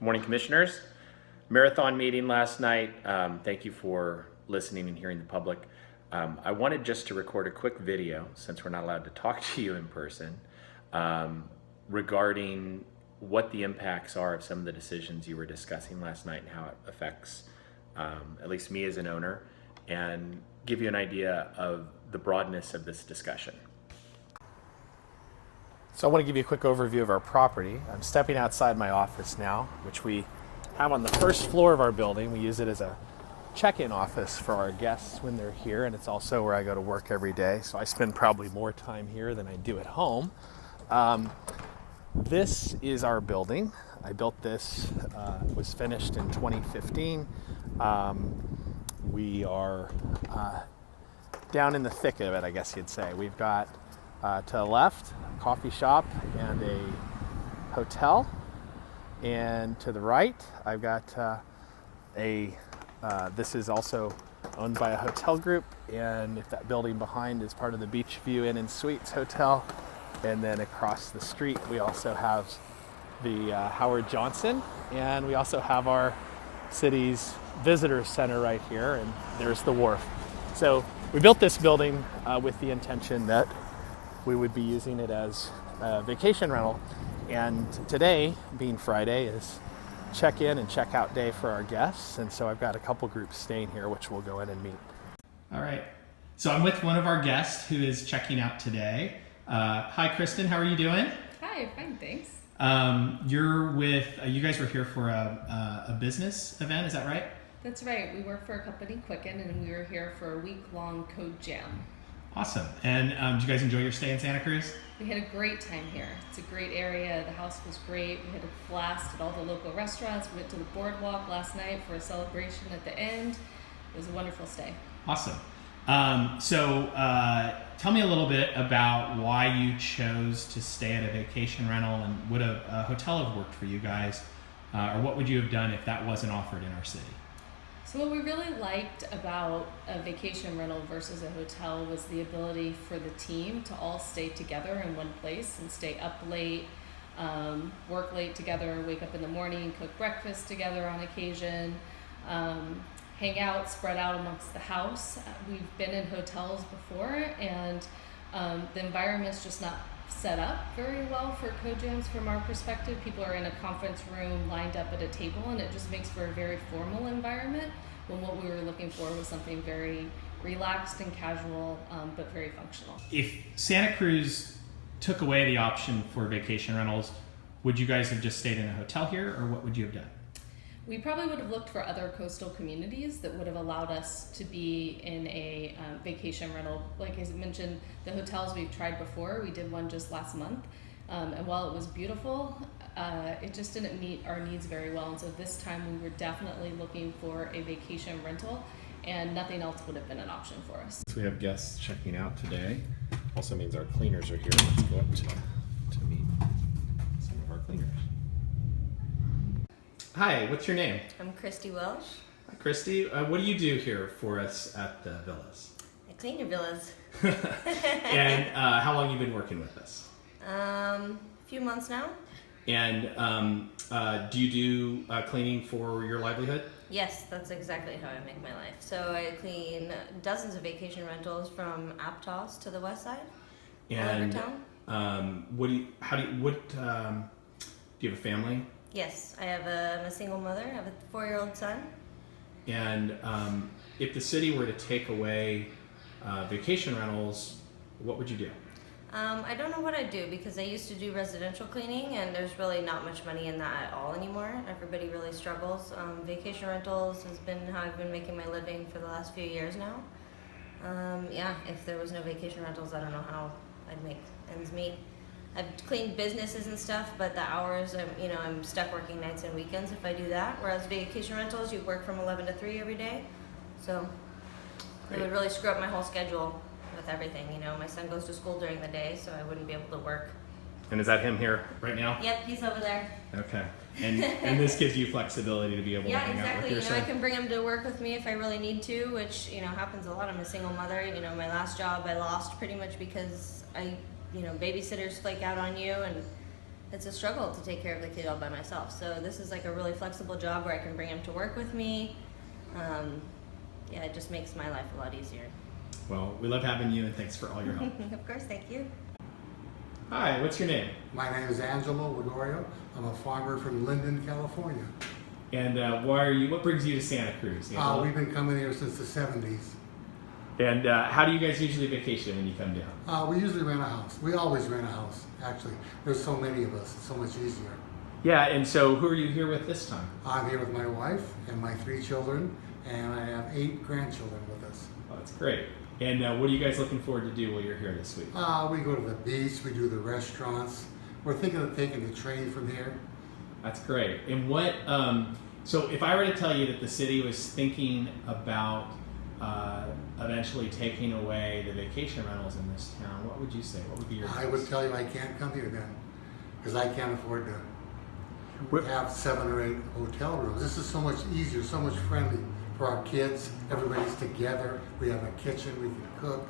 Good morning, commissioners. Marathon meeting last night. Thank you for listening and hearing the public. I wanted just to record a quick video, since we're not allowed to talk to you in person, regarding what the impacts are of some of the decisions you were discussing last night and how it affects at least me as an owner, and give you an idea of the broadness of this discussion. So I want to give you a quick overview of our property. I'm stepping outside my office now, which we have on the first floor of our building. We use it as a check-in office for our guests when they're here, and it's also where I go to work every day. So I spend probably more time here than I do at home. This is our building. I built this, was finished in 2015. We are down in the thick of it, I guess you'd say. We've got to the left, a coffee shop and a hotel. And to the right, I've got this is also owned by a hotel group. And if that building behind is part of the Beachview Inn and Suites Hotel. And then across the street, we also have the Howard Johnson. And we also have our city's visitor center right here. And there's the wharf. So we built this building with the intention that we would be using it as a vacation rental. And today, being Friday, is check-in and check-out day for our guests. And so I've got a couple groups staying here, which we'll go in and meet. All right. So I'm with one of our guests who is checking out today. Hi, Kristen. How are you doing? Hi, fine, thanks. You're with, you guys were here for a business event, is that right? That's right. We work for a company, Quicken, and we were here for a week-long code jam. Awesome. And did you guys enjoy your stay in Santa Cruz? We had a great time here. It's a great area. The house was great. We had a blast at all the local restaurants. We went to the boardwalk last night for a celebration at the end. It was a wonderful stay. Awesome. So tell me a little bit about why you chose to stay at a vacation rental, and would a hotel have worked for you guys? Or what would you have done if that wasn't offered in our city? So what we really liked about a vacation rental versus a hotel was the ability for the team to all stay together in one place and stay up late, work late together, wake up in the morning, cook breakfast together on occasion, hang out, spread out amongst the house. We've been in hotels before, and the environment's just not set up very well for co-jams from our perspective. People are in a conference room lined up at a table, and it just makes for a very formal environment, when what we were looking for was something very relaxed and casual, but very functional. If Santa Cruz took away the option for vacation rentals, would you guys have just stayed in a hotel here, or what would you have done? We probably would have looked for other coastal communities that would have allowed us to be in a vacation rental. Like I mentioned, the hotels we've tried before, we did one just last month. And while it was beautiful, it just didn't meet our needs very well. And so this time we were definitely looking for a vacation rental, and nothing else would have been an option for us. So we have guests checking out today. Also means our cleaners are here. Let's go up to meet some of our cleaners. Hi, what's your name? I'm Christy Welsh. Hi, Christy. What do you do here for us at the villas? I clean your villas. And how long have you been working with us? A few months now. And do you do cleaning for your livelihood? Yes, that's exactly how I make my life. So I clean dozens of vacation rentals from Aptos to the west side. And town. do you have a family? Yes, I'm a single mother. I have a 4-year-old son. And if the city were to take away vacation rentals, what would you do? I don't know what I'd do, because I used to do residential cleaning, and there's really not much money in that at all anymore. Everybody really struggles. Vacation rentals has been how I've been making my living for the last few years now. Yeah, if there was no vacation rentals, I don't know how I'd make ends meet. I've cleaned businesses and stuff, but the hours, I'm stuck working nights and weekends if I do that. Whereas vacation rentals, you work from 11 to 3 every day. So it would really screw up my whole schedule with everything. My son goes to school during the day, so I wouldn't be able to work. And is that him here right now? Yep, he's over there. Okay. And this gives you flexibility to be able to hang out with your son? I can bring him to work with me if I really need to, which, happens a lot. I'm a single mother. My last job I lost pretty much because babysitters flake out on you, and it's a struggle to take care of the kid all by myself. So this is like a really flexible job where I can bring him to work with me. Yeah, it just makes my life a lot easier. Well, we love having you, and thanks for all your help. Of course, thank you. Hi, what's your name? My name is Angelo Ligorio. I'm a farmer from Linden, California. And what brings you to Santa Cruz? Angelo? We've been coming here since the 70s. And how do you guys usually vacation when you come down? We usually rent a house. We always rent a house, actually. There's so many of us, it's so much easier. Yeah, and so who are you here with this time? I'm here with my wife and my 3 children, and I have 8 grandchildren with us. Oh, that's great. And what are you guys looking forward to do while you're here this week? We go to the beach, we do the restaurants. We're thinking of taking the train from here. That's great. And what, so if I were to tell you that the city was thinking about eventually taking away the vacation rentals in this town, what would you say? What would be your I would tell you I can't come here then, because I can't afford to have 7 or 8 hotel rooms. This is so much easier, so much friendly for our kids. Everybody's together. We have a kitchen, we can cook.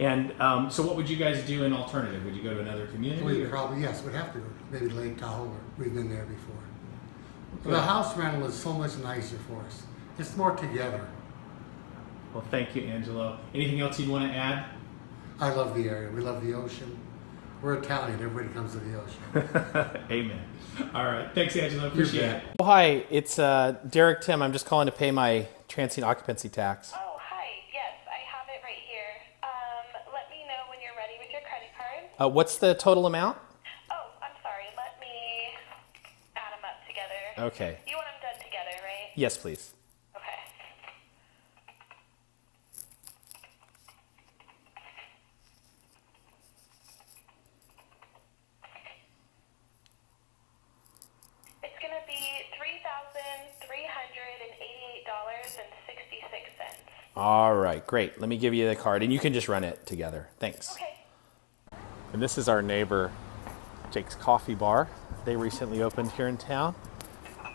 And so what would you guys do in alternative? Would you go to another community? We or- probably, yes, we'd have to go. Maybe Lake Tahoe. We've been there before. Good. The house rental is so much nicer for us. It's more together. Well, thank you, Angelo. Anything else you'd want to add? I love the area. We love the ocean. We're Italian. Everybody comes to the ocean. Amen. All right. Thanks, Angelo. Appreciate bet. it. Oh, hi, it's Derek Tim. I'm just calling to pay my transient occupancy tax. Oh, hi. Yes, I have it right here. Let me know when you're ready with your credit card. What's the total amount? Oh, I'm sorry. Let me add them up together. Okay. You want them done together, right? Yes, please. Okay. It's going to be $3,388.66. All right, great. Let me give you the card, and you can just run it together. Thanks. Okay. And this is our neighbor, Jake's Coffee Bar. They recently opened here in town.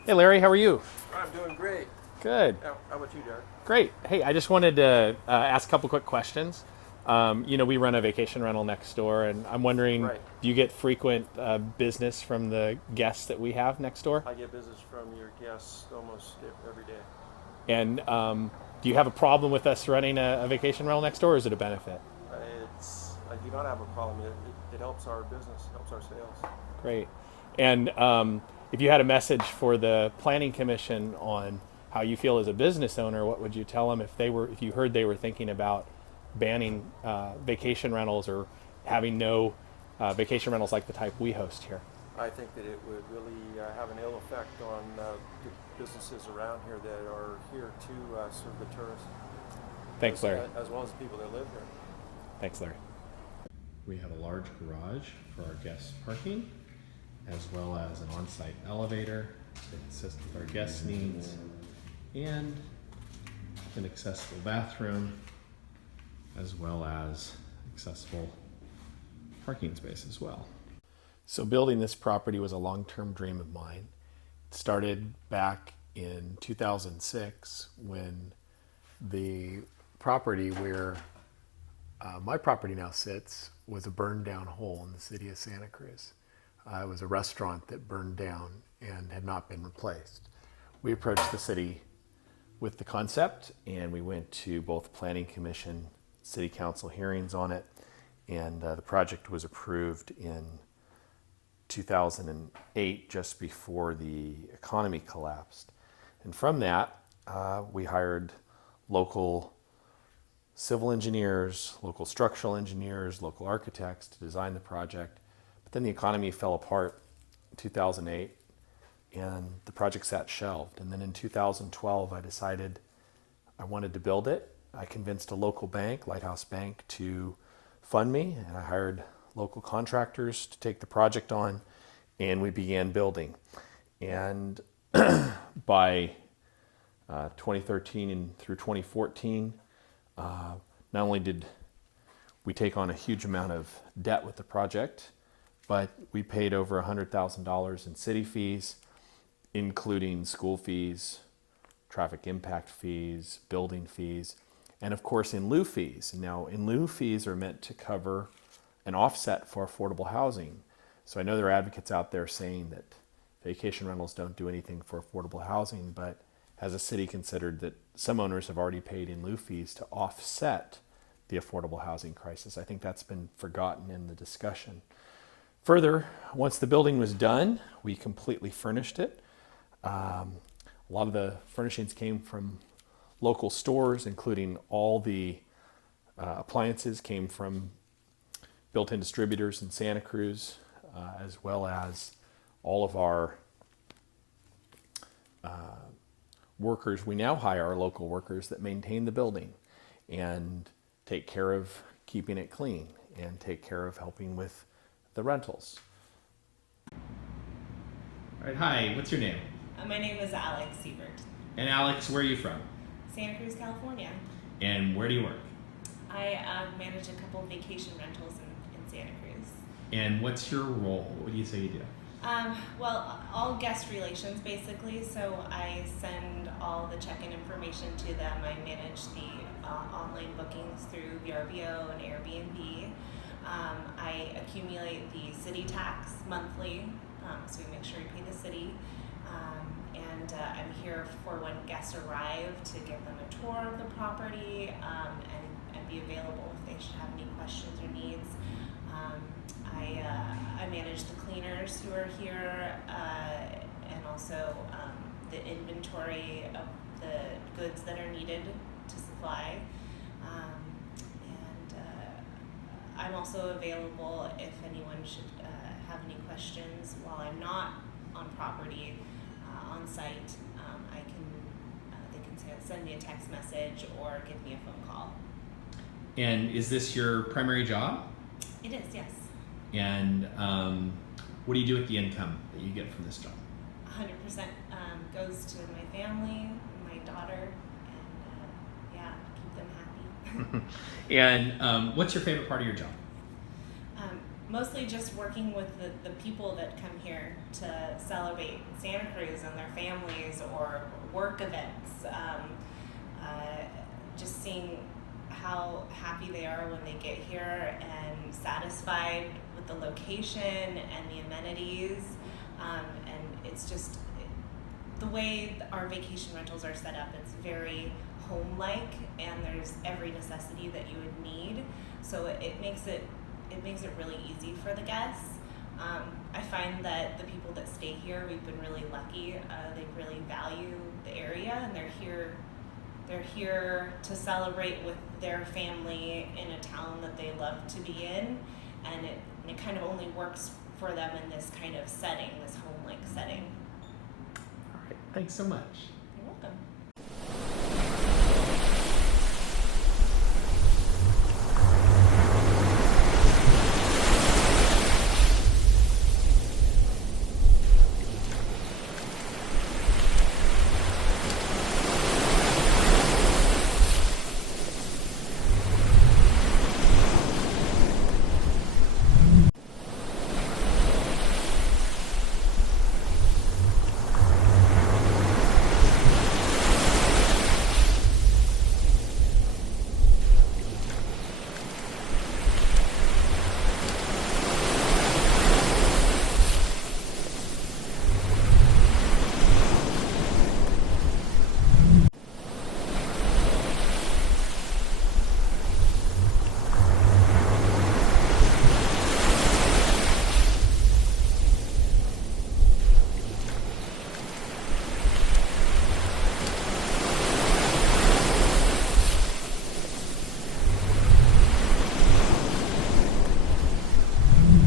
Hey, Larry, how are you? I'm doing great. Good. How about you, Derek? Great. Hey, I just wanted to ask a couple quick questions. We run a vacation rental next door, and I'm wondering, Right. do you get frequent business from the guests that we have next door? I get business from your guests almost every day. And do you have a problem with us running a vacation rental next door, or is it a benefit? I do not have a problem. It helps our business, helps our sales. Great. And if you had a message for the Planning Commission on how you feel as a business owner, what would you tell them if you heard they were thinking about banning vacation rentals or having no vacation rentals like the type we host here? I think that it would really have an ill effect on the businesses around here that are here to serve the tourists. Thanks, Larry. As well as the people that live here. Thanks, Larry. We have a large garage for our guest parking, as well as an on-site elevator to assist with our guest needs, and an accessible bathroom, as well as accessible parking space as well. So building this property was a long-term dream of mine. It started back in 2006 when the property where my property now sits was a burned down hole in the city of Santa Cruz. It was a restaurant that burned down and had not been replaced. We approached the city with the concept, and we went to both Planning Commission, City Council hearings on it, and the project was approved in 2008, just before the economy collapsed. And from that, we hired local civil engineers, local structural engineers, local architects to design the project. But then the economy fell apart in 2008, and the project sat shelved. And then in 2012, I decided I wanted to build it. I convinced a local bank, Lighthouse Bank, to fund me, and I hired local contractors to take the project on, and we began building. And by 2013 and through 2014, not only did we take on a huge amount of debt with the project, but we paid over $100,000 in city fees, including school fees, traffic impact fees, building fees, and of course in lieu fees. Now, in lieu fees are meant to cover an offset for affordable housing. So I know there are advocates out there saying that vacation rentals don't do anything for affordable housing, but has a city considered that some owners have already paid in lieu fees to offset the affordable housing crisis? I think that's been forgotten in the discussion. Further, once the building was done, we completely furnished it. A lot of the furnishings came from local stores, including all the appliances came from built-in distributors in Santa Cruz, as well as all of our workers. We now hire our local workers that maintain the building and take care of keeping it clean and take care of helping with the rentals. All right, hi, what's your name? My name is Alex Siebert, And Alex, where are you from? Santa Cruz, California. And where do you work? I manage a couple vacation rentals in Santa Cruz. And what's your role? What do you say you do? Well, all guest relations basically. So I send all the check-in information to them. I manage the online bookings through VRBO and Airbnb. I accumulate the city tax monthly, so we make sure we pay the city. And I'm here for when guests arrive to give them a tour of the property and be available if they should have any questions or needs. I manage the cleaners who are here and also the inventory of the goods that are needed to supply. I'm also available if anyone should have any questions while I'm not on property, on site. They can send me a text message or give me a phone call. And is this your primary job? It is, yes. And what do you do with the income that you get from this job? 100% goes to my family, my daughter, and yeah, keep them happy. And what's your favorite part of your job? Mostly just working with the people that come here to celebrate Santa Cruz and their families or work events. Just seeing how happy they are when they get here and satisfied with the location and the amenities. And it's just the way our vacation rentals are set up. It's very home-like, and there's every necessity that you would need. So it makes it really easy for the guests. I find that the people that stay here, we've been really lucky. They really value the area, and they're here to celebrate with their family in a town that they love to be in, and it kind of only works for them in this kind of setting, this home-like setting. All right, thanks so much.